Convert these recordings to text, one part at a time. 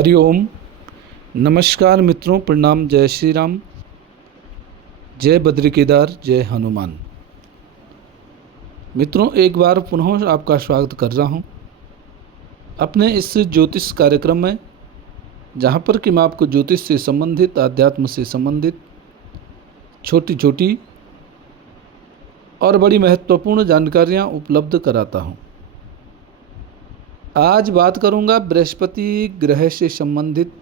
हरिओम। नमस्कार मित्रों, प्रणाम। जय श्री राम, जय बद्री केदार, जय हनुमान। मित्रों, एक बार पुनः आपका स्वागत कर रहा हूं अपने इस ज्योतिष कार्यक्रम में, जहां पर कि मैं आपको ज्योतिष से संबंधित, आध्यात्म से संबंधित छोटी छोटी और बड़ी महत्वपूर्ण जानकारियां उपलब्ध कराता हूं। आज बात करूंगा बृहस्पति ग्रह से संबंधित।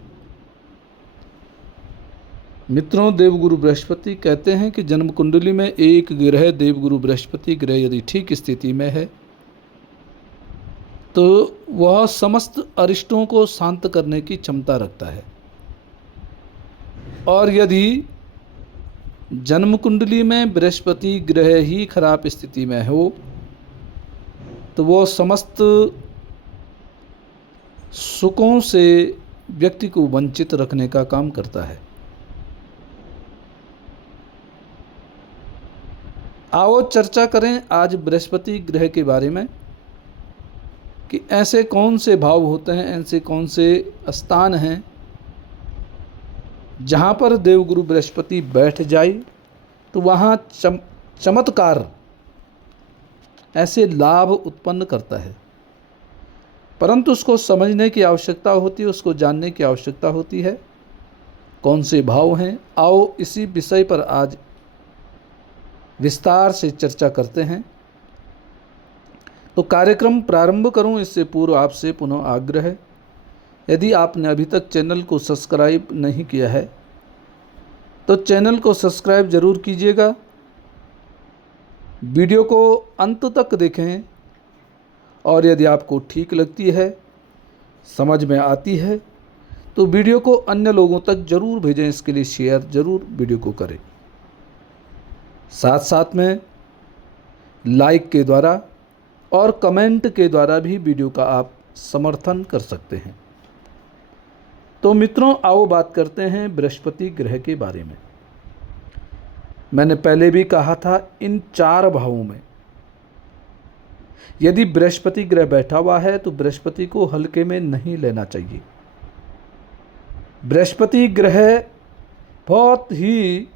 मित्रों, देवगुरु बृहस्पति कहते हैं कि जन्म कुंडली में एक ग्रह, देवगुरु बृहस्पति ग्रह यदि ठीक स्थिति में है तो वह समस्त अरिष्टों को शांत करने की क्षमता रखता है, और यदि जन्म कुंडली में बृहस्पति ग्रह ही खराब स्थिति में हो तो वह समस्त सुखों से व्यक्ति को वंचित रखने का काम करता है। आओ चर्चा करें आज बृहस्पति ग्रह के बारे में कि ऐसे कौन से भाव होते हैं, ऐसे कौन से स्थान हैं जहाँ पर देवगुरु बृहस्पति बैठ जाए तो वहाँ चमत्कार, ऐसे लाभ उत्पन्न करता है। परंतु उसको समझने की आवश्यकता होती है, उसको जानने की आवश्यकता होती है कौन से भाव हैं। आओ इसी विषय पर आज विस्तार से चर्चा करते हैं। तो कार्यक्रम प्रारंभ करूं इससे पूर्व आपसे पुनः आग्रह है, यदि आपने अभी तक चैनल को सब्सक्राइब नहीं किया है तो चैनल को सब्सक्राइब जरूर कीजिएगा। वीडियो को अंत तक देखें और यदि आपको ठीक लगती है, समझ में आती है तो वीडियो को अन्य लोगों तक जरूर भेजें। इसके लिए शेयर जरूर वीडियो को करें। साथ साथ में लाइक के द्वारा और कमेंट के द्वारा भी वीडियो का आप समर्थन कर सकते हैं। तो मित्रों, आओ बात करते हैं बृहस्पति ग्रह के बारे में। मैंने पहले भी कहा था, इन चार भावों में यदि बृहस्पति ग्रह बैठा हुआ है तो बृहस्पति को हल्के में नहीं लेना चाहिए। बृहस्पति ग्रह बहुत ही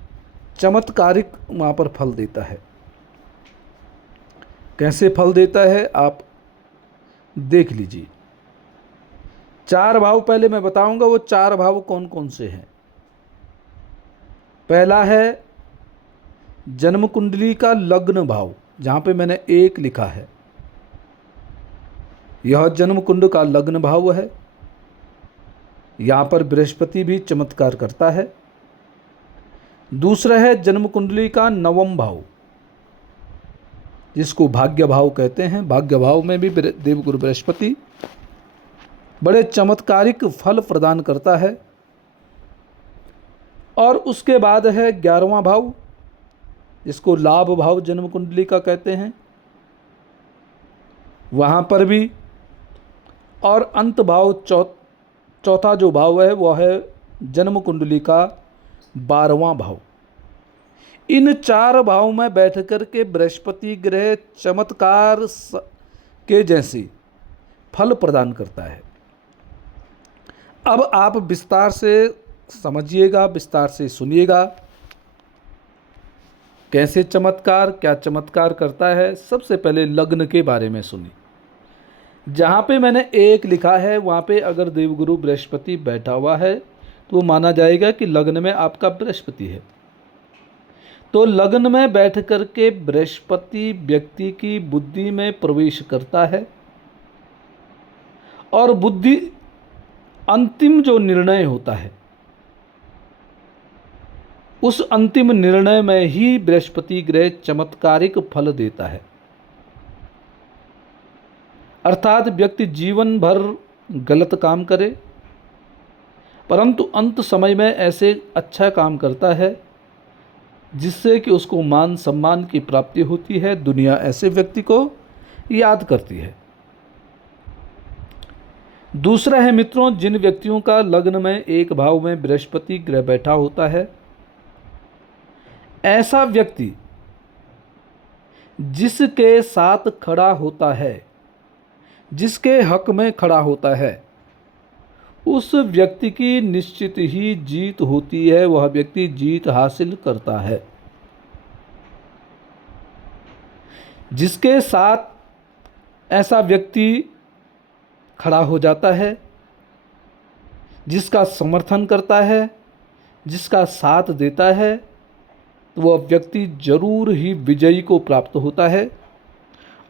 चमत्कारिक वहाँ पर फल देता है। कैसे फल देता है आप देख लीजिए। चार भाव पहले मैं बताऊंगा, वो चार भाव कौन कौन से हैं। पहला है जन्म कुंडली का लग्न भाव, जहाँ पे मैंने एक लिखा है, यह जन्म कुंड का लग्न भाव है। यहाँ पर बृहस्पति भी चमत्कार करता है। दूसरा है जन्म कुंडली का नवम भाव, जिसको भाग्य भाव कहते हैं। भाग्य भाव में भी देवगुरु बृहस्पति बड़े चमत्कारिक फल प्रदान करता है। और उसके बाद है 11वां भाव, जिसको लाभ भाव जन्म कुंडली का कहते हैं, वहाँ पर भी। और अंत भाव चौथा जो भाव है वह है जन्म कुंडली का 12वां भाव। इन चार भाव में बैठ कर के बृहस्पति ग्रह चमत्कार के जैसी फल प्रदान करता है। अब आप विस्तार से समझिएगा, विस्तार से सुनिएगा, कैसे चमत्कार, क्या चमत्कार करता है। सबसे पहले लग्न के बारे में सुनिए। जहाँ पे मैंने एक लिखा है वहाँ पे अगर देवगुरु बृहस्पति बैठा हुआ है तो वो माना जाएगा कि लग्न में आपका बृहस्पति है। तो लग्न में बैठ कर के बृहस्पति व्यक्ति की बुद्धि में प्रवेश करता है, और बुद्धि अंतिम जो निर्णय होता है उस अंतिम निर्णय में ही बृहस्पति ग्रह चमत्कारिक फल देता है। अर्थात व्यक्ति जीवन भर गलत काम करे, परंतु अंत समय में ऐसे अच्छा काम करता है जिससे कि उसको मान सम्मान की प्राप्ति होती है। दुनिया ऐसे व्यक्ति को याद करती है। दूसरा है मित्रों, जिन व्यक्तियों का लग्न में एक भाव में बृहस्पति ग्रह बैठा होता है, ऐसा व्यक्ति जिसके साथ खड़ा होता है, जिसके हक में खड़ा होता है, उस व्यक्ति की निश्चित ही जीत होती है, वह व्यक्ति जीत हासिल करता है। जिसके साथ ऐसा व्यक्ति खड़ा हो जाता है, जिसका समर्थन करता है, जिसका साथ देता है, तो वह व्यक्ति जरूर ही विजयी को प्राप्त होता है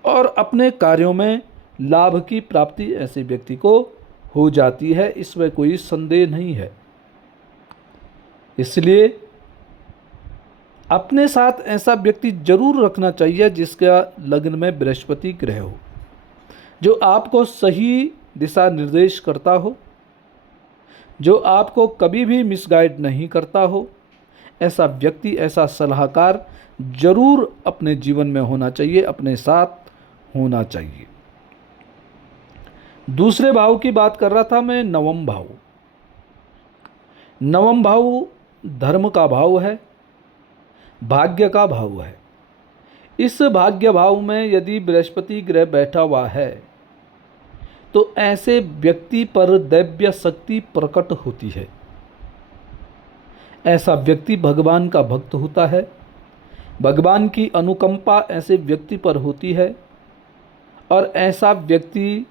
और अपने कार्यों में लाभ की प्राप्ति ऐसे व्यक्ति को हो जाती है। इसमें कोई संदेह नहीं है। इसलिए अपने साथ ऐसा व्यक्ति जरूर रखना चाहिए जिसका लग्न में बृहस्पति ग्रह हो, जो आपको सही दिशा निर्देश करता हो, जो आपको कभी भी मिसगाइड नहीं करता हो। ऐसा व्यक्ति, ऐसा सलाहकार जरूर अपने जीवन में होना चाहिए, अपने साथ होना चाहिए। दूसरे भाव की बात कर रहा था मैं, नवम भाव। नवम भाव धर्म का भाव है, भाग्य का भाव है। इस भाग्य भाव में यदि बृहस्पति ग्रह बैठा हुआ है तो ऐसे व्यक्ति पर दैव्य शक्ति प्रकट होती है। ऐसा व्यक्ति भगवान का भक्त होता है, भगवान की अनुकंपा ऐसे व्यक्ति पर होती है और ऐसा व्यक्ति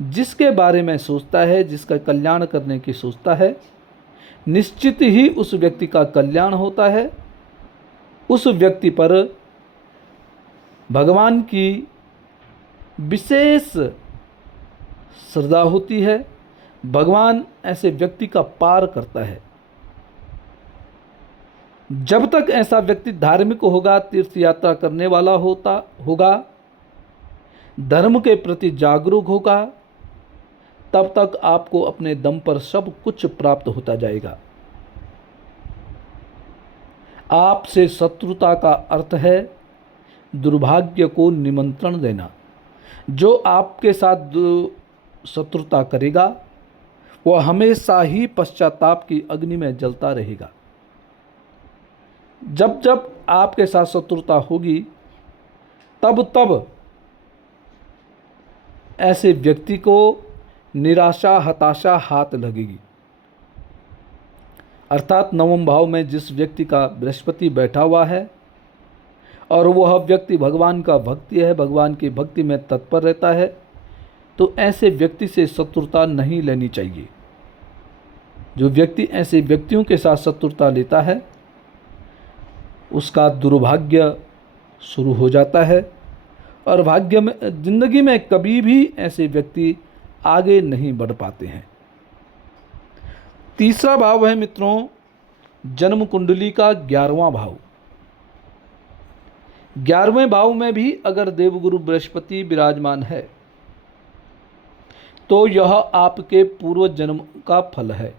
जिसके बारे में सोचता है, जिसका कल्याण करने की सोचता है, निश्चित ही उस व्यक्ति का कल्याण होता है। उस व्यक्ति पर भगवान की विशेष श्रद्धा होती है, भगवान ऐसे व्यक्ति का पार करता है। जब तक ऐसा व्यक्ति धार्मिक होगा, तीर्थ यात्रा करने वाला होगा, धर्म के प्रति जागरूक होगा, तब तक आपको अपने दम पर सब कुछ प्राप्त होता जाएगा। आपसे शत्रुता का अर्थ है दुर्भाग्य को निमंत्रण देना। जो आपके साथ शत्रुता करेगा वह हमेशा ही पश्चाताप की अग्नि में जलता रहेगा। जब जब आपके साथ शत्रुता होगी तब तब ऐसे व्यक्ति को निराशा, हताशा हाथ लगेगी। अर्थात नवम भाव में जिस व्यक्ति का बृहस्पति बैठा हुआ है और वह व्यक्ति भगवान का भक्ति है, भगवान की भक्ति में तत्पर रहता है, तो ऐसे व्यक्ति से शत्रुता नहीं लेनी चाहिए। जो व्यक्ति ऐसे व्यक्तियों के साथ शत्रुता लेता है उसका दुर्भाग्य शुरू हो जाता है और भाग्य में, जिंदगी में कभी भी ऐसे व्यक्ति आगे नहीं बढ़ पाते हैं। तीसरा भाव है मित्रों जन्म कुंडली का 11वां भाव। 11वें भाव में भी अगर देवगुरु बृहस्पति विराजमान है तो यह आपके पूर्व जन्म का फल है।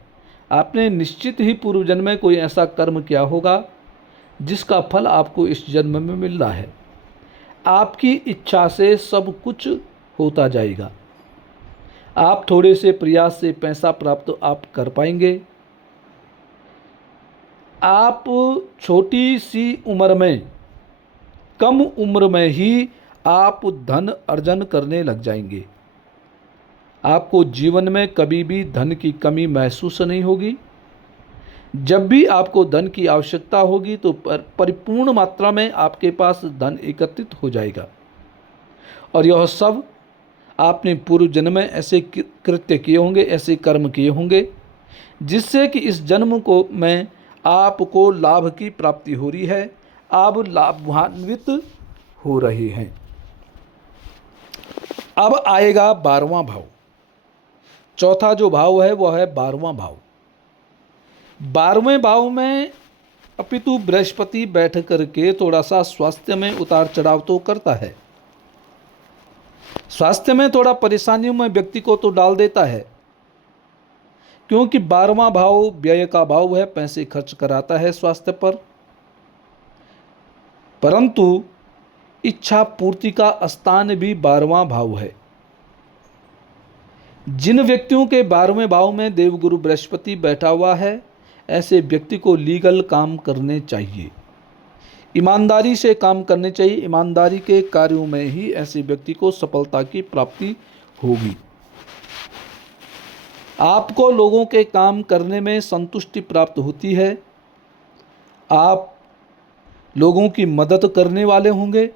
आपने निश्चित ही पूर्व जन्म में कोई ऐसा कर्म किया होगा जिसका फल आपको इस जन्म में मिल रहा है। आपकी इच्छा से सब कुछ होता जाएगा। आप थोड़े से प्रयास से पैसा प्राप्त आप कर पाएंगे। आप छोटी सी उम्र में, कम उम्र में ही आप धन अर्जन करने लग जाएंगे। आपको जीवन में कभी भी धन की कमी महसूस नहीं होगी। जब भी आपको धन की आवश्यकता होगी तो परिपूर्ण मात्रा में आपके पास धन एकत्रित हो जाएगा। और यह सब आपने पूर्व जन्म में ऐसे कृत्य किए होंगे, ऐसे कर्म किए होंगे जिससे कि इस जन्म को में आपको लाभ की प्राप्ति हो रही है, आप लाभान्वित हो रहे हैं। अब आएगा 12वां भाव। चौथा जो भाव है वह है 12वां भाव। 12वें भाव में अपितु बृहस्पति बैठ करके थोड़ा सा स्वास्थ्य में उतार चढ़ाव तो करता है। स्वास्थ्य में थोड़ा परेशानियों में व्यक्ति को तो डाल देता है, क्योंकि 12वां भाव व्यय का भाव है, पैसे खर्च कराता है स्वास्थ्य पर। परंतु इच्छा पूर्ति का स्थान भी 12वां भाव है। जिन व्यक्तियों के 12वें भाव में देवगुरु बृहस्पति बैठा हुआ है ऐसे व्यक्ति को लीगल काम करने चाहिए, ईमानदारी से काम करने चाहिए। ईमानदारी के कार्यों में ही ऐसे व्यक्ति को सफलता की प्राप्ति होगी। आपको लोगों के काम करने में संतुष्टि प्राप्त होती है। आप लोगों की मदद करने वाले होंगे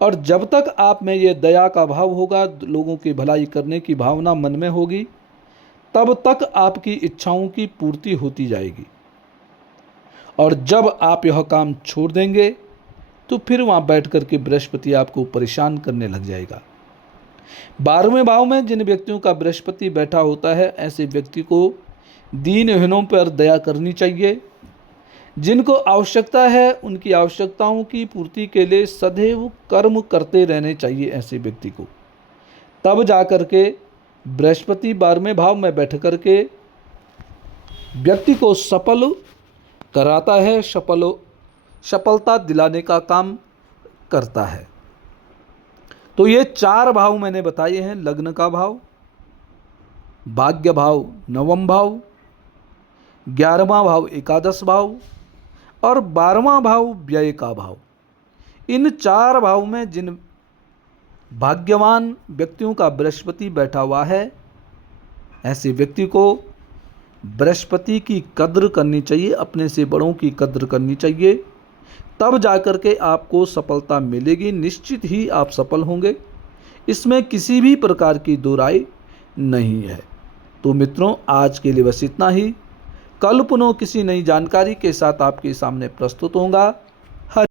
और जब तक आप में ये दया का भाव होगा, लोगों की भलाई करने की भावना मन में होगी, तब तक आपकी इच्छाओं की पूर्ति होती जाएगी। और जब आप यह काम छोड़ देंगे तो फिर वहाँ बैठ कर के बृहस्पति आपको परेशान करने लग जाएगा। 12वें भाव में जिन व्यक्तियों का बृहस्पति बैठा होता है, ऐसे व्यक्ति को दीनहीनों पर दया करनी चाहिए। जिनको आवश्यकता है उनकी आवश्यकताओं की पूर्ति के लिए सदैव कर्म करते रहने चाहिए ऐसे व्यक्ति को। तब जाकर के बृहस्पति 12वें भाव में बैठ कर के व्यक्ति को सफल कराता है, सफलता दिलाने का काम करता है। तो ये 4 भाव मैंने बताए हैं। लग्न का भाव, भाग्य भाव 9वां भाव, 11वां भाव एकादश भाव और 12वां भाव व्यय का भाव। इन 4 भाव में जिन भाग्यवान व्यक्तियों का बृहस्पति बैठा हुआ है, ऐसे व्यक्ति को बृहस्पति की कद्र करनी चाहिए, अपने से बड़ों की कद्र करनी चाहिए। तब जाकर के आपको सफलता मिलेगी, निश्चित ही आप सफल होंगे। इसमें किसी भी प्रकार की दो राय नहीं है। तो मित्रों, आज के लिए बस इतना ही। कल पुनः किसी नई जानकारी के साथ आपके सामने प्रस्तुत होऊंगा।